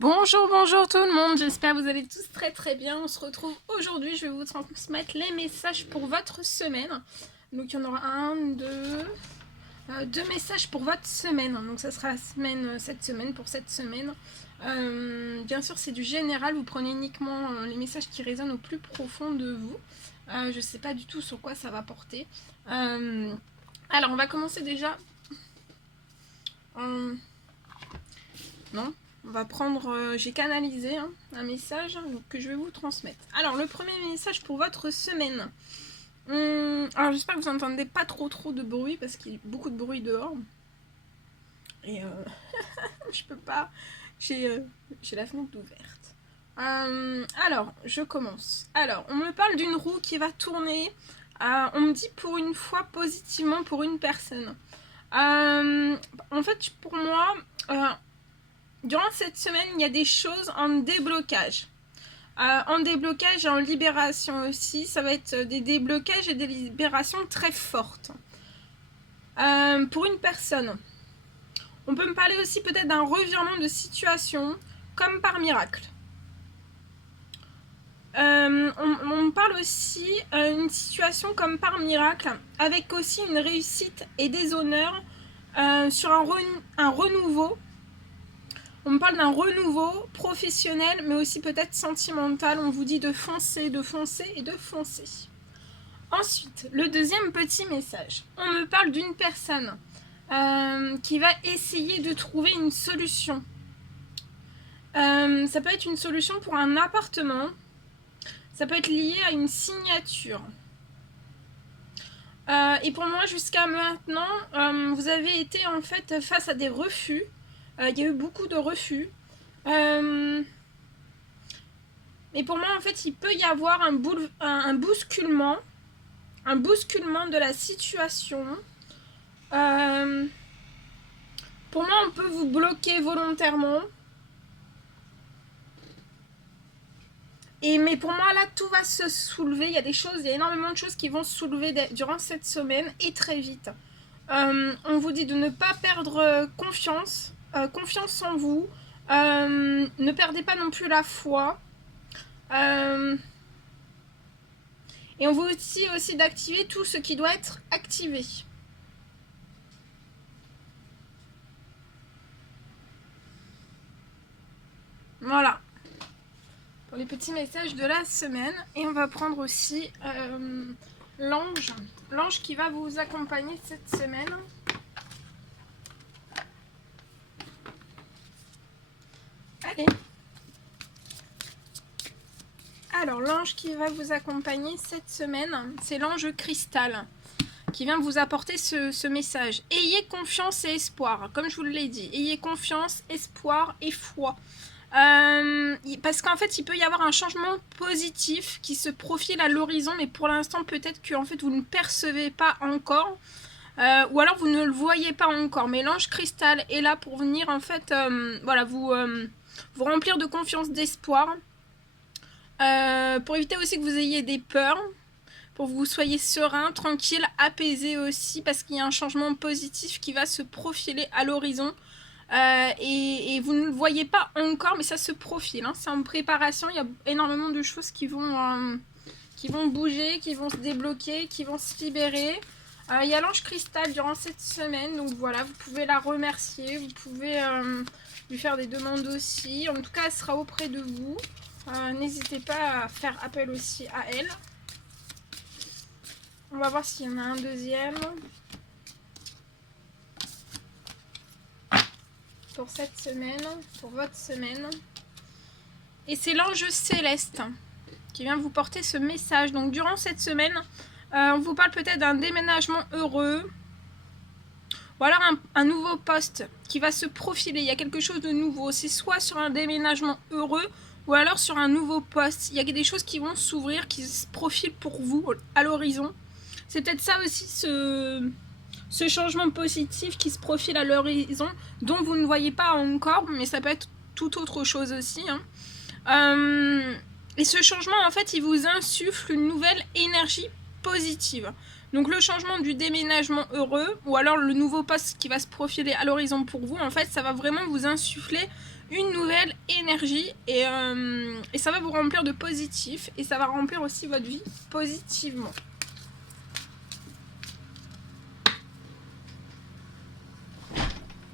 Bonjour, bonjour tout le monde, j'espère que vous allez tous très bien. On se retrouve aujourd'hui, je vais vous transmettre les messages pour votre semaine. Donc il y en aura deux messages pour votre semaine. Donc ça sera cette semaine pour cette semaine. Bien sûr c'est du général, vous prenez uniquement les messages qui résonnent au plus profond de vous. Je ne sais pas du tout sur quoi ça va porter. Alors on va commencer déjà. Non, on va prendre, j'ai canalisé un message que je vais vous transmettre. Alors, le premier message pour votre semaine. Alors, j'espère que vous n'entendez pas trop de bruit parce qu'il y a beaucoup de bruit dehors. Et je peux pas, j'ai la fenêtre ouverte. Alors, je commence. Alors, on me parle d'une roue qui va tourner. On me dit pour une fois positivement pour une personne. En fait, pour moi... durant cette semaine, il y a des choses en déblocage. En déblocage et en libération aussi. Ça va être des déblocages et des libérations très fortes. Pour une personne. On peut me parler aussi peut-être d'un revirement de situation, comme par miracle. On me parle aussi d'une situation comme par miracle, avec aussi une réussite et des honneurs sur un renouveau. On me parle d'un renouveau professionnel, mais aussi peut-être sentimental. On vous dit de foncer et de foncer. Ensuite, le deuxième petit message. On me parle d'une personne qui va essayer de trouver une solution. Ça peut être une solution pour un appartement. Ça peut être lié à une signature. Et pour moi, jusqu'à maintenant, vous avez été en fait face à des refus. Il y a eu beaucoup de refus. Mais pour moi, en fait, il peut y avoir un bousculement de la situation. Pour moi, on peut vous bloquer volontairement. Mais pour moi, là, tout va se soulever. Il y a énormément de choses qui vont se soulever durant cette semaine et très vite. On vous dit de ne pas perdre confiance en vous. Ne perdez pas non plus la foi. Et on vous dit aussi d'activer tout ce qui doit être activé. Voilà. Pour les petits messages de la semaine. Et on va prendre aussi l'ange. L'ange qui va vous accompagner cette semaine. Allez. Alors, l'ange qui va vous accompagner cette semaine, c'est l'ange cristal qui vient vous apporter ce message. Ayez confiance et espoir, comme je vous l'ai dit. Ayez confiance, espoir et foi. Parce qu'en fait, il peut y avoir un changement positif qui se profile à l'horizon, mais pour l'instant, peut-être que en fait, vous ne percevez pas encore. Ou alors, vous ne le voyez pas encore. Mais l'ange cristal est là pour venir, en fait, voilà, vous remplir de confiance, d'espoir. Pour éviter aussi que vous ayez des peurs, pour que vous soyez serein, tranquille, apaisé aussi, parce qu'il y a un changement positif qui va se profiler à l'horizon. Et vous ne le voyez pas encore, mais ça se profile, hein. C'est en préparation, il y a énormément de choses qui vont bouger, qui vont se débloquer, qui vont se libérer. Il y a l'ange cristal durant cette semaine, donc voilà, vous pouvez la remercier, vous pouvez lui faire des demandes aussi. En tout cas, elle sera auprès de vous. N'hésitez pas à faire appel aussi à elle. On va voir s'il y en a un deuxième. Pour cette semaine, pour votre semaine. Et c'est l'ange céleste qui vient vous porter ce message. Donc durant cette semaine, on vous parle peut-être d'un déménagement heureux. Ou alors un nouveau poste qui va se profiler. Il y a quelque chose de nouveau. C'est soit sur un déménagement heureux ou alors sur un nouveau poste. Il y a des choses qui vont s'ouvrir, qui se profilent pour vous à l'horizon. C'est peut-être ça aussi, ce changement positif qui se profile à l'horizon, dont vous ne voyez pas encore, mais ça peut être tout autre chose aussi. Et ce changement, en fait, il vous insuffle une nouvelle énergie positive. Donc le changement du déménagement heureux, ou alors le nouveau poste qui va se profiler à l'horizon pour vous, en fait, ça va vraiment vous insuffler une nouvelle énergie et ça va vous remplir de positif et ça va remplir aussi votre vie positivement.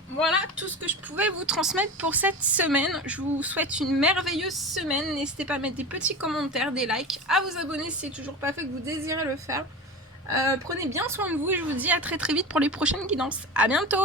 Voilà tout ce que je pouvais vous transmettre pour cette semaine. Je vous souhaite une merveilleuse semaine. N'hésitez pas à mettre des petits commentaires, des likes, à vous abonner si c'est toujours pas fait, que vous désirez le faire. Prenez bien soin de vous et je vous dis à très vite pour les prochaines guidances. À bientôt!